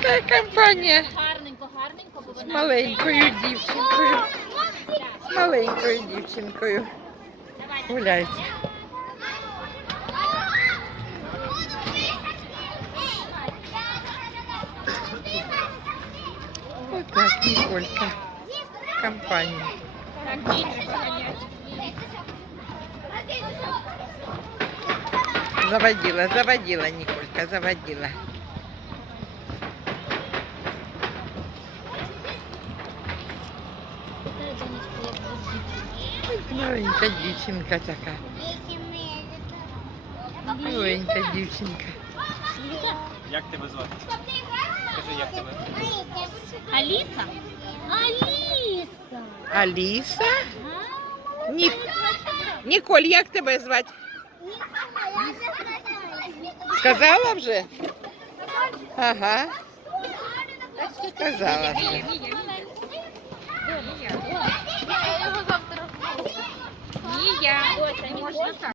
така компанія Гарненько, гарненько, бо з вона маленькою дівчинкою. З маленькою дівчинкою Давайте. гуляють. Отак, Ніколька. Компанія. Так, діти поганять. Заводила, заводила, Николька, заводила. Маленька дівчинка така. Маленька дівчинка. Як тебе звати? Кажи, як тебе? Аліса? Аліса! Аліса? Нік... Ніколь, як тебе звати? Сказала вже? Ага. Сказала Я. Ось, не можна так.